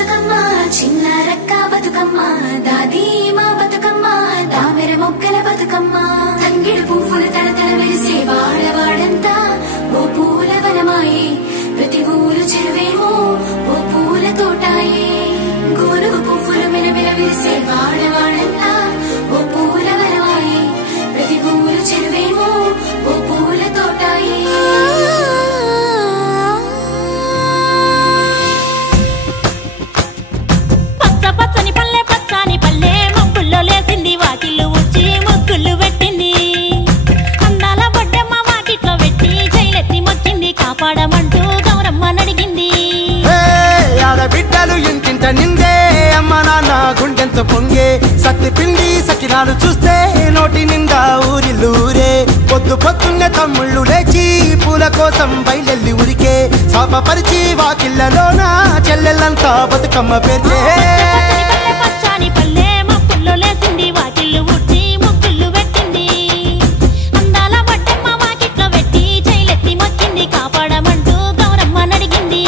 బతుకమ్మ చిన్న రక్క బతుకమ్మ దాది మా బతుకమ్మ దామెర మొక్కల బతుకమ్మ తంగిడు పువ్వులు తడతడ మెరిసే వాడవాడంతా ఓ పూల వనమాయే ప్రతి ఊరు చెరువేమో ఓ పూల తోటాయే గోరుగు పువ్వులు మెరమెర విరిసే వాడవాడంతా ఓ పూల వనమాయే ప్రతి ఊరు చెరువేమో ఓ పూల తోటాయే పచ్చని పల్లె పచ్చని పల్లె మబ్బుల్లో లేసింది వాకిళ్ళు ఉచ్చి ముగ్గులు పెట్టింది అందాల బొడ్డమ్మ వాకిట్లో పెట్టి జైలెత్తి మొక్కింది కాపాడమంటూ గౌరమ్మ నడిగింది ఆడబిడ్డలు ఇంటింట నిందే అమ్మ నాన్న గుండెంతో పొంగే సత్తి పిండి సకినాలు చూస్తే నోటి నిండా ఊరిల్లూరే పొద్దు పొద్దున్నే తమ్ముళ్ళు లేచి పూల కోసం బయలెల్లి ఉరికే శాపపరిచి వాకిళ్ళలోన చెల్లెళ్ళంతా బతుకమ్మ పేర్చే పచ్చని పల్లె మబ్బుల్లో లేసింది వాకిళ్ళు ఉచ్చి ముగ్గులు పెట్టింది అందాల బొడ్డమ్మ వాకిట్లో పెట్టి జైలెత్తి మొక్కింది కాపాడమంటూ గౌరమ్మ నడిగింది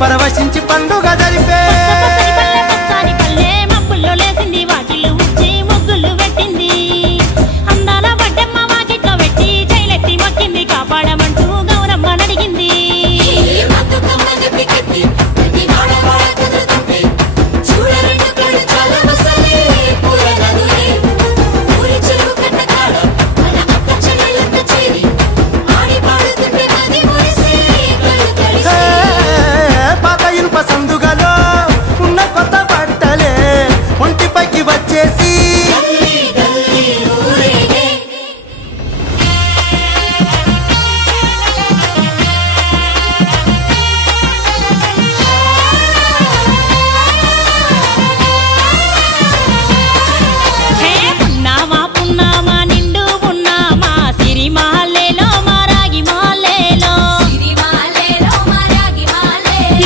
పరవశించి పండుగ జరిపే పచ్చని పల్లె మబ్బుల్లో లేసింది వాకిళ్ళు ఉచ్చి ముగ్గులు పెట్టింది అందాల బొడ్డమ్మ వాకిట్లో పెట్టి జైలెత్తి మొక్కింది కాపాడమంటూ గౌరమ్మ నడిగింది సందుగలో ఉన్న కొత్త బట్టలే ఒంటిపైకి వచ్చేసి పున్నామా పున్నామా నిండు పున్నామా సిరిమాలేలో మారాగి మాలేలో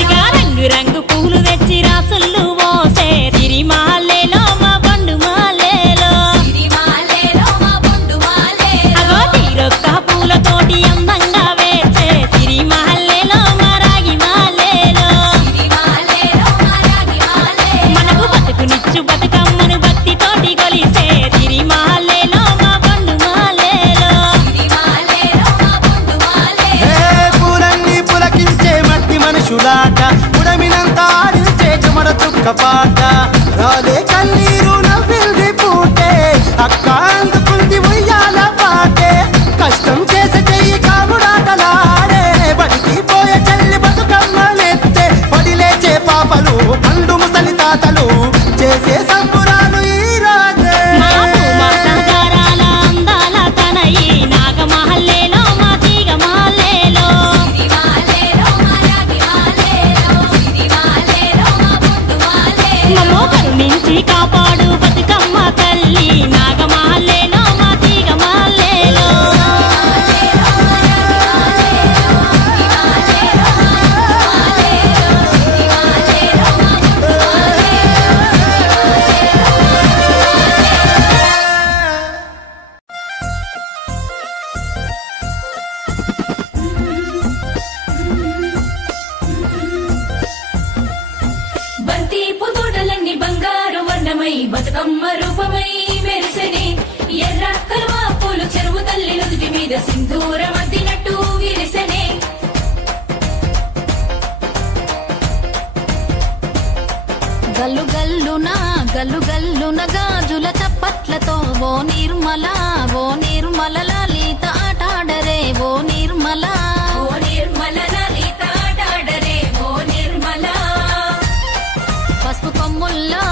ఇక రంగు రంగు పూలు తెచ్చి రాసులు మోసే సిరిమాలేలో మా బండు మాలేలో అగో తీరొక్క పూలతోటి అందంగా వేచే సిరిమాలేలో మారాగి మాలేలో మనకు బతుకునిచ్చు బతుకమ్మను భక్తితోటి కొలిసే సిరిమాలేలో మా బండు మాలేలో పూలన్నీ పులకించే మట్టి మనుషులాట ఉడమినంత ఆడించే చెమడ చుక్క పాట రాలే కన్నీరు నవ్విల్ది పూటే అక్క అందుకుంది ఉయ్యాల పాటే కష్టం చేసే చెయ్యి కాముడాటలాడే బడికి పోయే చెల్లి బతుకమ్మలెత్తే పడి లేచే పాపలు పండు ముసలి తాతలు చేసే సంబురాలు ఈ రోజే నగారాల అందాల తనయి నాగమహల్లేలో మా తీగ మాలేలో మమ్మో కరుణించి కాపాడు బతుకమ్మ తల్లి నాగమహల్లేలో మా తీగ మాలేలో బంతి పుతోటలన్నీ బంగారు వర్ణమై బతుకమ్మ రూపమై మెరిసెనే ఎర్ర కలువ పూలు చెరువు తల్లి నుదుటి మీద సింధూరం అద్దినట్టు విరిసెనే గల్లు గల్లున గాజుల చప్పట్లతో ఓ నిర్మల లలిత ఆటాడరే ఓ నిర్మల లలిత ఆటాడరే ఓ నిర్మల పసుపు కొమ్ముల్లో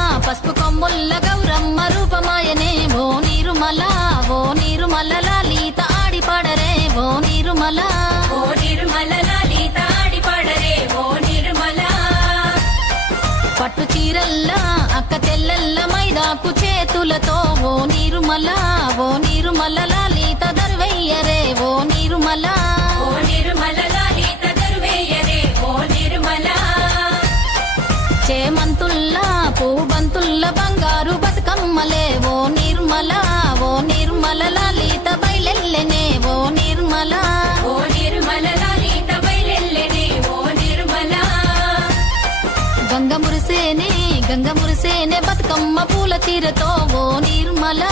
చీరల్ల అక్క చెల్లెల్ల మైదాకు చేతులతో ఓ నిర్మల లలిత దర్వయ్యరే ఓ నిర్మల లలిత దర్వయ్యరే ఓ నిర్మల చేమంతుల్లా పూబంతుల్ల బంగారు బతుకమ్మలే ఓ నిర్మల లలిత బయలెల్లెనే ఓ నిర్మల లలిత బయలెల్లెనే ఓ నిర్మల గంగ మురిసేనే బతుకమ్మ పూల తీరతో ఓ నిర్మల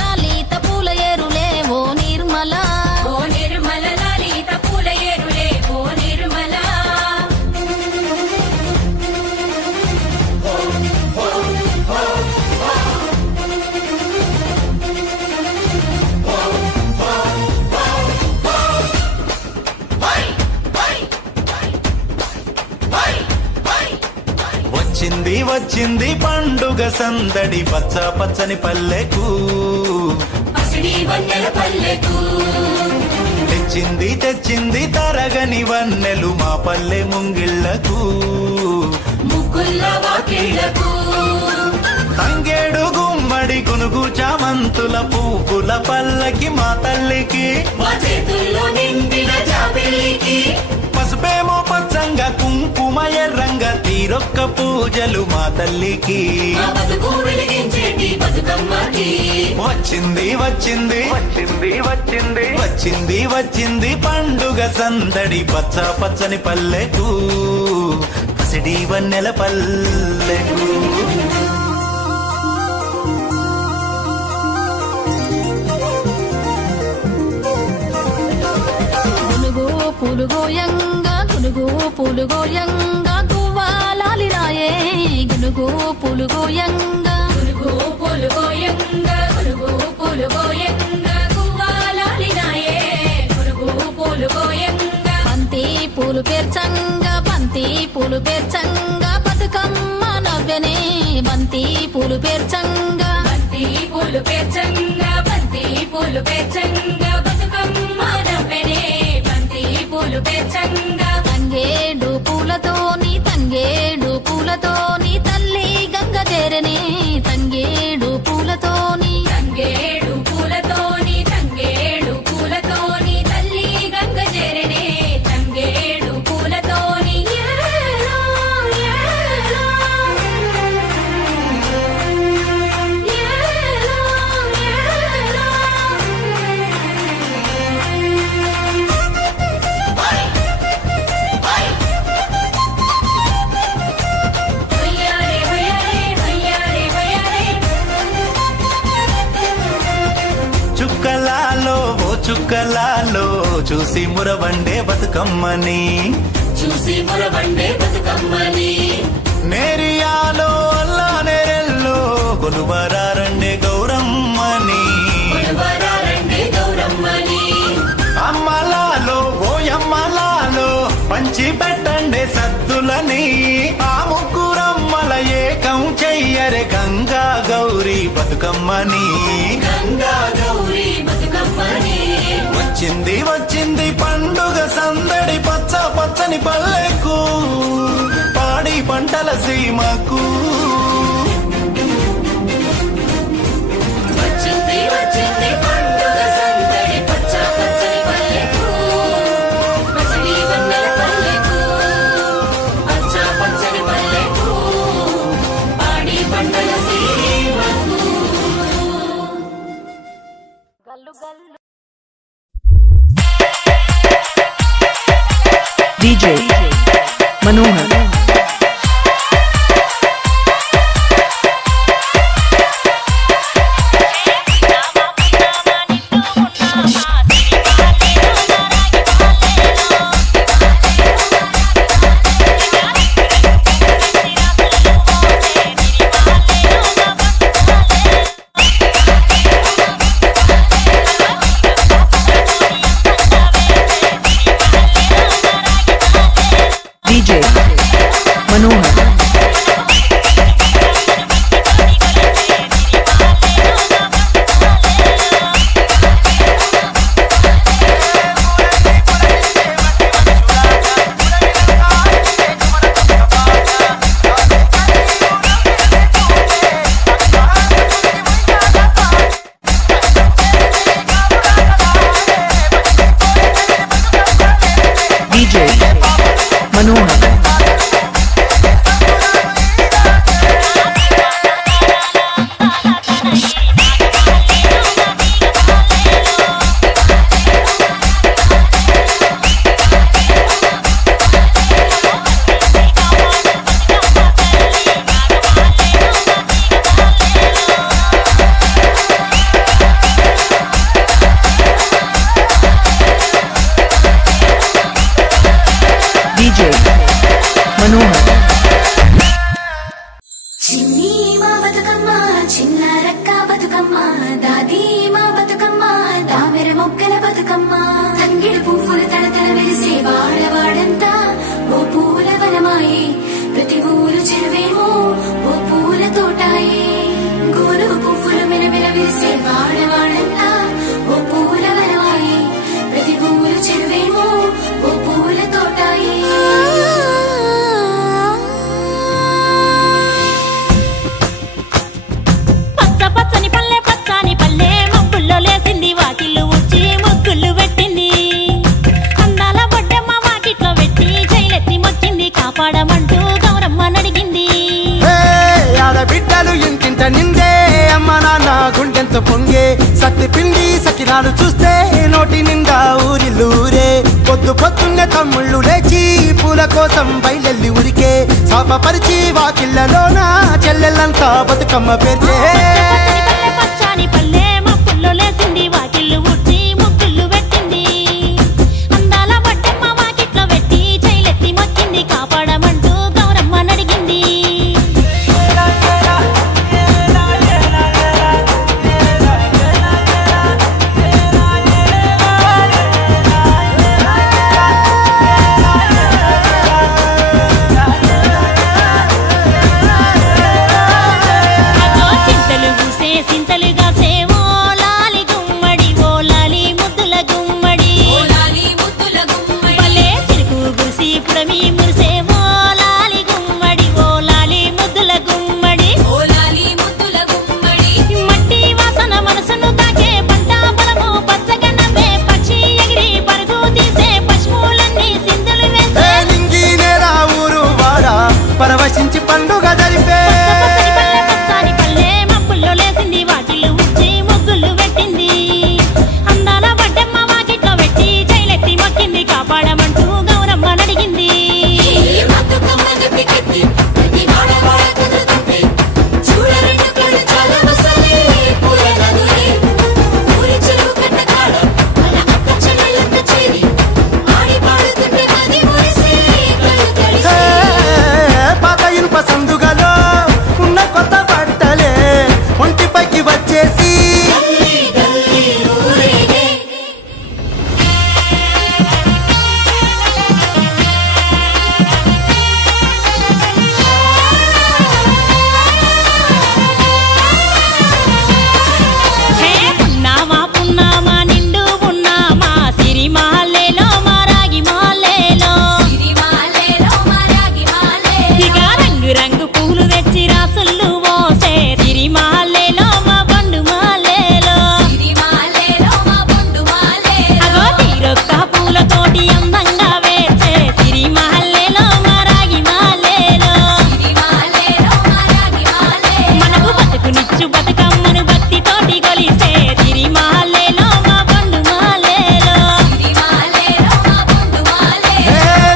లలిత పూల ఏరులే ఓ నిర్మల లలిత పూల ఏరులే ఓ నిర్మల వచ్చింది పండుగ సందడి పచ్చ పచ్చని పల్లెకు తెచ్చింది తరగని వన్నెలు మా పల్లె ముంగిళ్లకు తంగేడు గుమ్మడి గునుగు చామంతుల పువ్వుల పల్లకి మా తల్లికి పసుపేమో పచ్చంగా కుంకుమ ఎర్రంగా తీరొక్క పూజలు మా తల్లికి వచ్చింది పండుగ సందడి పచ్చ పచ్చని పల్లెకు పసిడి వన్నెల పల్లెకు పులుగోయంగా గువ్వాలాలిరాయే గునుగు పులుగోయంగా గువ్వాలాలిరాయే గునుగు పులుగోయంగా బంతి పూలు పేర్చంగా బతుకమ్మ నవ్వెనే బంతి పూలు పేర్చంగా బతుకమ్మ నవ్వెనే తంగేడు పూలతోని తల్లి గంగ చేరనే తంగేడు పూలతోని తల్లి గంగ చేరనే తంగేడు పూలతోని చుక్కలాలో చూసి మురవండే బతుకమ్మని నేరియాలో అల్లా నేరెల్లో కొలువరారండే గౌరమ్మని అమ్మలాలో ఓయమ్మలాలో పంచి పెట్టండే సద్దులని ఆ ముగ్గురమ్మల ఏకం చెయ్యరే గంగా గౌరీ బతుకమ్మని వచ్చింది పండుగ సందడి పచ్చ పచ్చని పల్లెకు పాడి పంటల సీమకు వచ్చింది పండుగ సందడి పచ్చ పచ్చని పల్లెకు పసిడి వన్నెల పల్లెకు పచ్చ పచ్చని పల్లెకు పాడి పంటల సీమకు DJ Manohar గుండెంత పొంగే సత్తి పిండి సకినాలు చూస్తే నోటి నిండా ఊరిల్లూరే పొద్దు పొద్దున్నే తమ్ముళ్ళు లేచి పూల కోసం బయలెల్లి ఉరికే శాపపరిచి వాకిళ్ళలోన చెల్లెళ్ళంతా బతుకమ్మ పేర్చే పచ్చాని పల్లె మప్పుల్లో లేసింది వాకిళ్ళు ఊడ్చి ముగ్గుళ్ళు పెట్టింది అందాల బట్టమ్మ వాకిట్లో పెట్టి చైలెత్తి మొక్కింది కాపాడమంటూ గౌరమ్మ నడిగింది సింతలుగా సేవో లాలి గుమ్మడి ఓ లాలి ముద్దుల గుమ్మడి పల్లె చిరుకు గురిసి పుడమి మురిసేవో లాలి గుమ్మడి ఓ లాలి ముద్దుల గుమ్మడి మట్టి వాసన మనసును తాకే పంట బలము పచ్చగా నవ్వే పక్షి ఎగిరి పరుగు తీసే పశువులన్నీ సింధులు వేసే నింగి నేల ఊరు వాడ పరవశించి పండుగ జరిపే లేసింది వాకిళ్ళు ఉచ్చి ముగ్గులు పెట్టింది అందాల బడ్డమ్మ వాకిట్లో పెట్టి చైలెత్తి మొక్కింది కాపాడమంటూ గౌరమ్మ నడిగింది పాత ఇనుప సందుగలో ఉన్న కొత్త బట్టలే ఒంటిపైకి వచ్చేసి పున్నామా పున్నామా నిండు పున్నామా సిరి మాలేలో మారాగి మాలేలో ఇక రంగు రంగు పూలు తెచ్చి రాసుళ్ళు పోసే సిరి మాలేలో మా పండు మాలేలో అగో తీరొక్క పూలతోటి అందంగా వేచే సిరి మాలేలో మారాగి మాలేలో మనకు బతుకునిచ్చు బతుకమ్మను భక్తితోటి కొలిసే సిరి మాలేలో మా పండు మాలేలో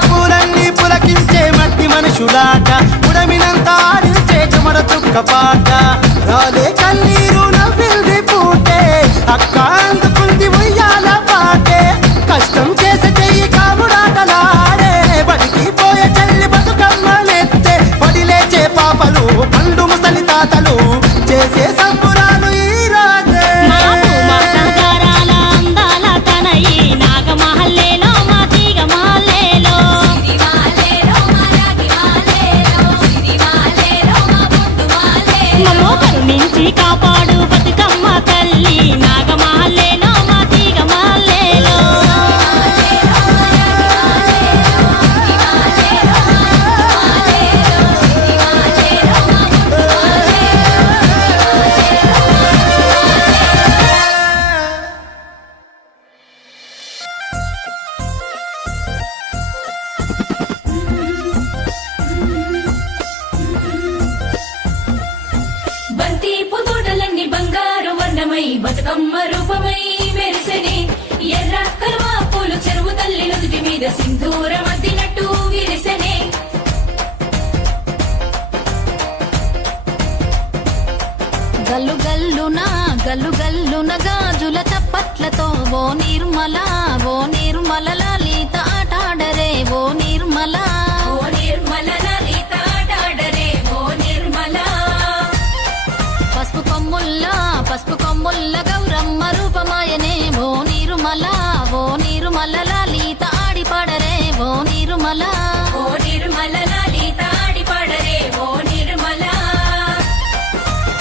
పూలన్నీ పులకించే మట్టి మనుషులాట ఉడమినంత ఆడించే చెమడ చుక్క పాట రాలే కన్నీరు నవ్వింది పూటే అక్క అందుకుంది ఉయ్యాల పాటే కష్టం చేసే చెయ్యి కాముడాటలాడే బడికి పోయే చెల్లి బతుకమ్మనెత్తే పడి లేచే పాపలు పండు ముసలి తాతలు చేసే సంబురాలు ఈ రాజే మాగారాల అందాల తనయి నాగమహల్లేలో మా తీగ మహల్లేలో మమ్మో కరుణించి కాపాడు బతుకమ్మ తల్లి నాగమహల్లేలో మా తీగ మహల్లేలో బంతి పుదోటలన్నీ బంగారు వర్ణమై బతుకమ్మ రూపమై మెరిసెనే ఎర్ర కలువ పూలు చెరువు తల్లి నుదుటి మీద సింధూరం అద్దినట్టు విరిసెనే గల్లు గల్లున గాజుల చప్పట్లతో ఓ నిర్మల లలిత ఆటాడరే ఓ నిర్మల లలిత ఆటాడరే ఓ నిర్మల పసుపు కొమ్ముల్ల గౌరమ్మ రూపమాయనే ఓ నిర్మల లలిత ఆడిపాడరే ఓ నిర్మల లలిత ఆడిపాడరే ఓ నిర్మల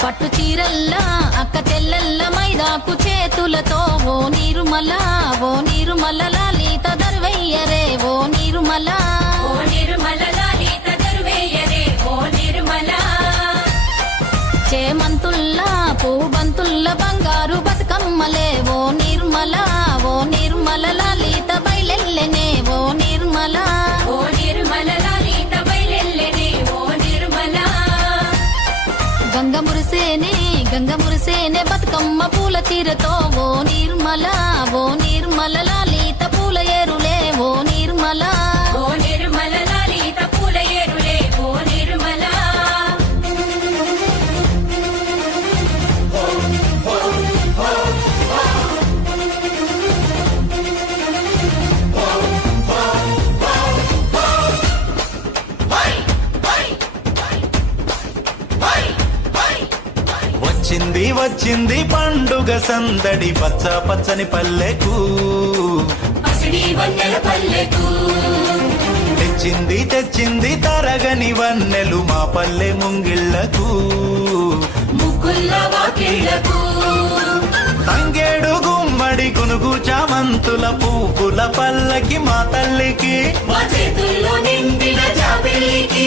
పట్టు చీరల్లా అక్క చెల్లెల్ల మైదాకు చేతులతో ఓ నిర్మల లలిత దర్వయ్యరే ఓ నిర్మల లలిత దర్వేయరే ఓ నిర్మల చేమంతుల్లా పూబంతుల్ల బంగారు బతుకమ్మలే ఓ నిర్మల లలిత బయలెల్లెనే ఓ నిర్మల లలిత బయలెల్లెనే ఓ నిర్మల గంగ మురిసేనే గంగ మురిసేనే బతుకమ్మ పూల తీరతో ఓ నిర్మల లాలిత పూల ఏరులే ఓ నిర్మల లాలిత పూల ఏరులే ఓ నిర్మల వచ్చింది వచ్చింది పండుగ సందడి పచ్చ పచ్చని పల్లెకు పసిడి వన్నెల పల్లెకు తెచ్చింది తెచ్చింది తరగని వన్నెలు మా పల్లె ముంగిళ్లకు ముగ్గుల వాకిళ్లకు తంగేడు గుమ్మడి గునుగు చామంతుల పువ్వుల పల్లకి మా తల్లికి మా చేతుల్లో నిండిన జాబిల్లికి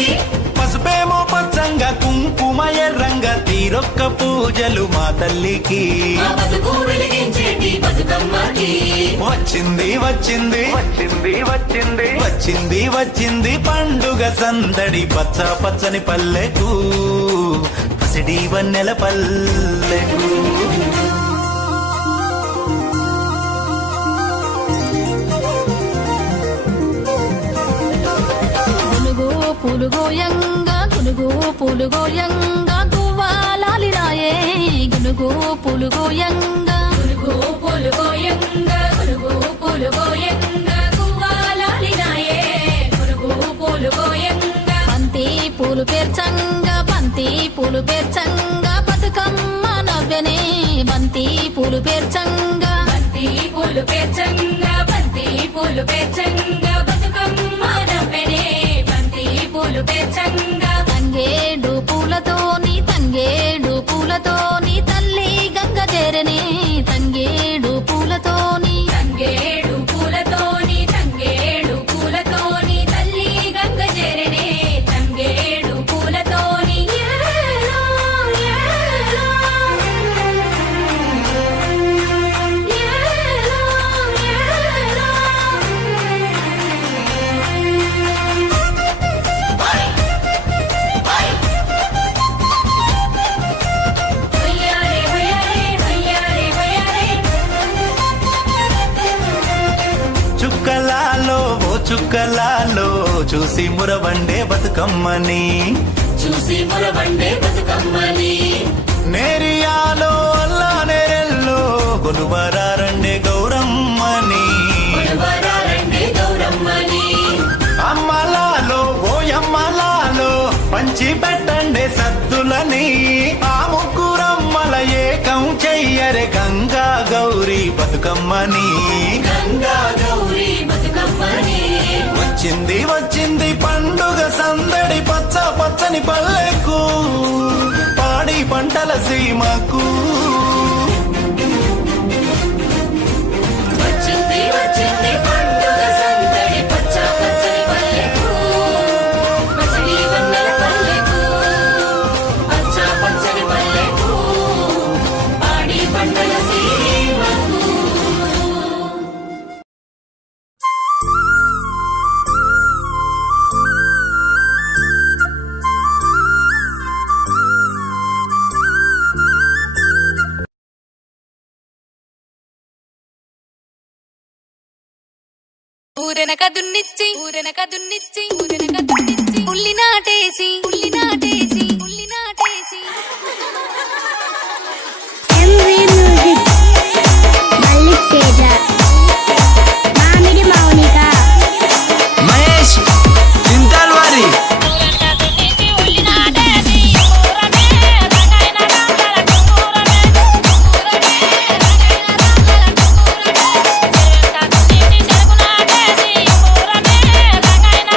పసుపేమో పచ్చంగా కుంకుమ ఎర్రంగా తీరొక్క పూజలు మా తల్లికి మా బతుకు వెలిగించేటి బతుకమ్మకి వచ్చింది వచ్చింది వచ్చింది వచ్చింది వచ్చింది వచ్చింది పండుగ సందడి పచ్చ పచ్చని పల్లెకు పసిడి వన్నెల పల్లెకు పూలు గోయంగా గువ్వాలాలి రాయే గునుగు పూలు గోయంగా గువ్వాలాలి రాయే గునుగు పూలు గోయంగా బంతి పూలు పేర్చంగా బతుకమ్మ నవ్వెనే బంతి పూలు పేర్చంగా బతుకమ్మ నవ్వెనే బంతి పూలు పేర్చంగా తంగేడు పూలతోని తల్లి గంగ చేరనే తంగేడు పూలతోని తల్లి గంగ చేరనే తంగేడు పూలతోని చుక్కలాలో చూసి మురవండే బతుకమ్మని నేరియాలో అల్లా నేరెల్లో కొలువరారండే గౌరమ్మని అమ్మలాలో ఓయమ్మలాలో పంచి పెట్టండే సద్దులని ఆ ముగ్గురమ్మల ఏకం చెయ్యరే గంగా గౌరీ బతుకమ్మని వచ్చింది వచ్చింది పండుగ సందడి పచ్చ పచ్చని పల్లెకు పాడి పంటల సీమకు వచ్చింది పండుగ సందడి పచ్చ పచ్చని పల్లెకు పసిడి వన్నెల పల్లెకు పచ్చ పచ్చని పల్లెకు పాడి పంటల సీమకు ఊరెనక దున్నిచ్చి ఉల్లి నాటేసి మహేష్ చింతాల్ వారి రంగైన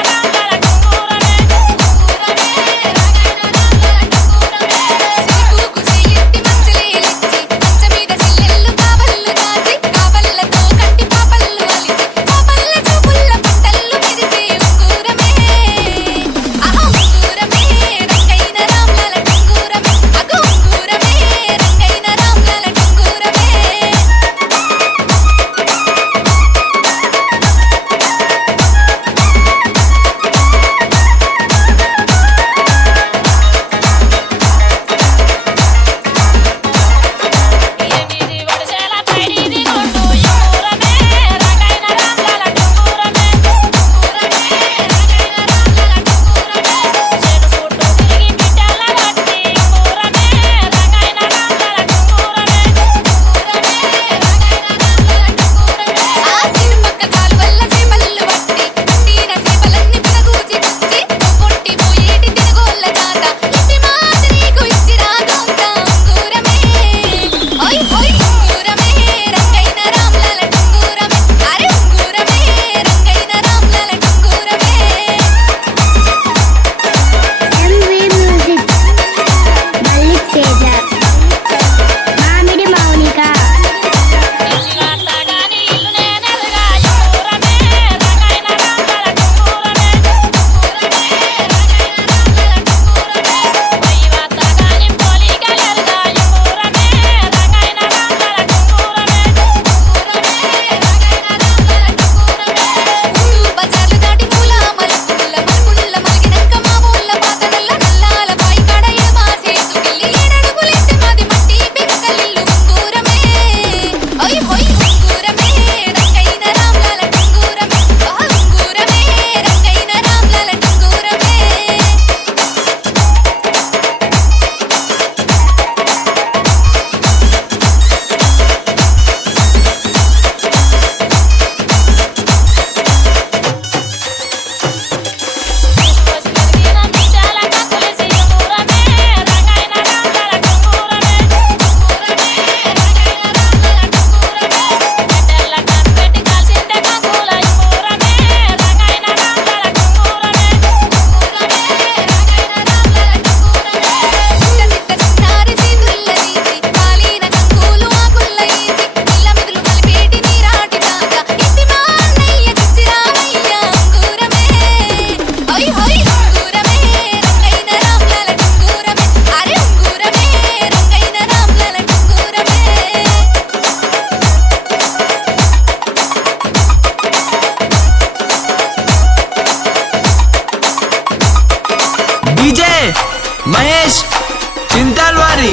మహేష్ చింతల్వారి